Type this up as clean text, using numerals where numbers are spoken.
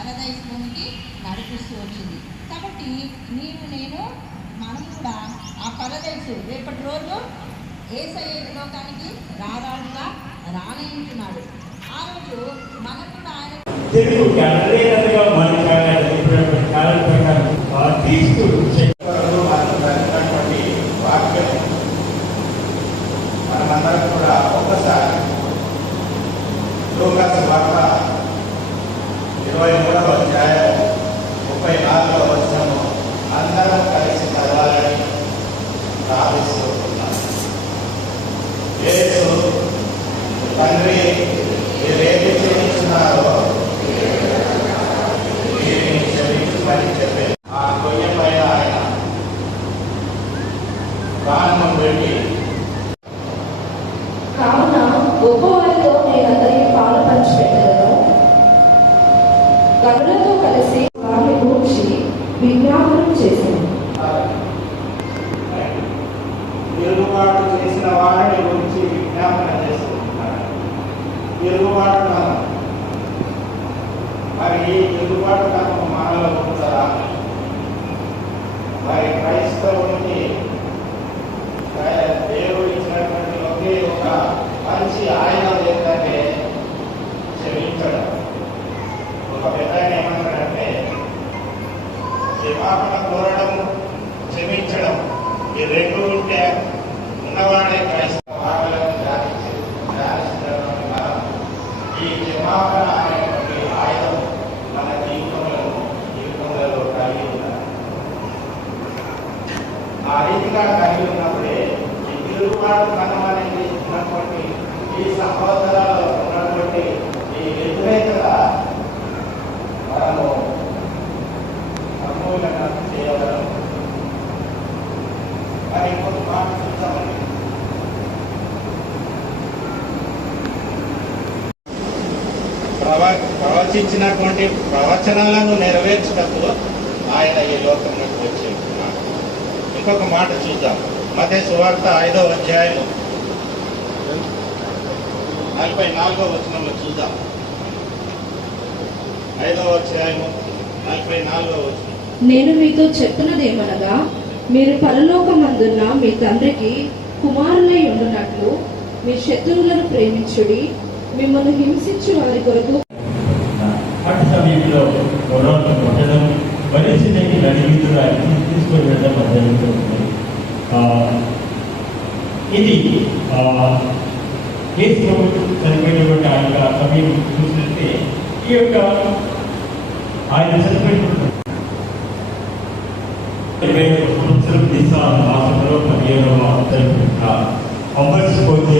పరదైస్ భూమికి నడిపిస్తూ వచ్చింది. కాబట్టి నేను మనం కూడా ఆ పరదైసు రేపటి రోజు యేసయ్య లోకానికి రారాడుగా రానింటున్నాడు. ఆ రోజు మనం కూడా ఆయన మనమందరం కూడా ఒక్కసారి లోకాసు వార్త 23వ అధ్యాయం 34వ వచనము అందరం కలిసి చదవాలని ప్రార్థిస్తూ ఉన్నాం. యేసు తండ్రి మీరేమి చేస్తున్నారో వీరిని క్షమించమని చెప్పి ఆ కొయ్య పైన ఆయన ప్రాణం పెట్టి కావున గొప్పవారితో నేను అందరికీ పాలు పంచిపెట్టలను. గనులతో కలిసి వారిని గూర్చి విజ్ఞాపనం చేశాను. తిరుగుబాటు చేసిన వారిని గురించి విజ్ఞాపన చేసుకుంటున్నారు. తిరుగుబాటు మరి ఈ తిరుగుబాటు తనకు మనలో ఉంచారా? మరి క్రైస్తవునికి దేవుడు ఇచ్చినటువంటి ఒకే ఒక మంచి ఆయుధం ఏంటంటే క్షమించడం. ఒక పెద్ద ఏమంటాడంటే క్షమాపణ కోరడం, క్షమించడం ఈ రెండు ఉంటే ఉన్నవాడే క్రైస్తవ భావాలను ధ్యానించడం వల్ల ఈ క్షమాపణ అనేటువంటి ఆయుధం మన జీవితంలో కలిగి ఉండాలి. ఆ రీతిగా కలిగి ఉన్నప్పుడే ఈ తిరుగుబాటు కథం అనేది ఉన్నటువంటి ఈ సహోదరాల్లో ఉన్నటువంటి ఈ వ్యతిరేకత మనము సమూలంగా చేయగలం. మరి ఇంకొక మాట చూద్దామండి. ప్రవచించినటువంటి ప్రవచనాలను నెరవేర్చినప్పుడు ఆయన ఈ లోకంలోకి వచ్చి ఉంటున్నాడు. ఇంకొక మాట చూద్దాం. మత్తయి సువార్త 5వ అధ్యాయము 44వ వచనంలో చూద్దాం. 5వ అధ్యాయము 44వ వచనం. నేను మీతో చెప్పినదేమనగా, మీరు పరలోకమందున్న మీ తండ్రికి కుమారులై ఉండునట్లు మీ శత్రువులను ప్రేమించుడి, మిమ్మల్ని హింసించు వారి కొరకు అటు సమయంలో కొట్టడం పరిస్థితికి నడిగితున్నా తీసుకొని వెళ్ళడం జరుగుతుంది. ఇది కేసు చనిపోయినటువంటి ఆ యొక్క సమయం చూసినట్టే ఈ యొక్క ఆయన చనిపోయినటువంటి మాసంలో 15వ అమర్చిపోతే